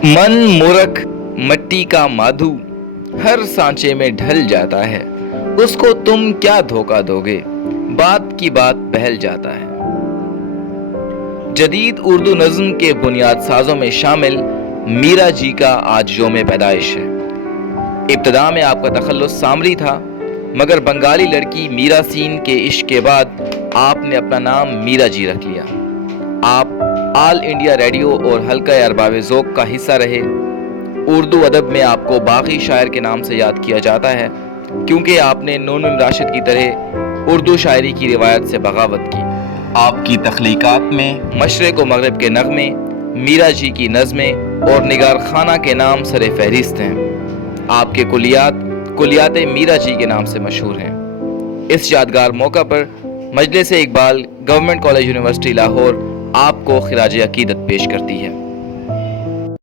من मूर्ख मट्टी का माधु हर सांचे में ढल जाता है, उसको तुम क्या धोखा दोगे, बात की बात बहल जाता है। जदीद उर्दू नज़्म के बुनियाद साजों में शामिल मीरा जी का आज योम पैदाइश है। इब्तदा में आपका तखल्लुस सामरी था, मगर बंगाली लड़की मीरा सीन के इश्क के बाद आपने अपना नाम मीरा जी रख लिया। आप ऑल इंडिया रेडियो और हल्का अरबाब ज़ौक़ का हिस्सा रहे। उर्दू अदब में आपको बागी शायर के नाम से याद किया जाता है, क्योंकि आपने नून राशिद की तरह उर्दू शायरी की रिवायत से बगावत की। आपकी तख्लीकात में मशरिक़ व मग़रिब के नग़मे, मीरा जी की नज़में और निगार खाना के नाम सरे फहरिस्त हैं। आपके कुलियात मीरा जी के नाम से मशहूर हैं। इस यादगार मौका पर Majlis Iqbal government college university Lahore आपको खिराज अकीदत पेश करती है।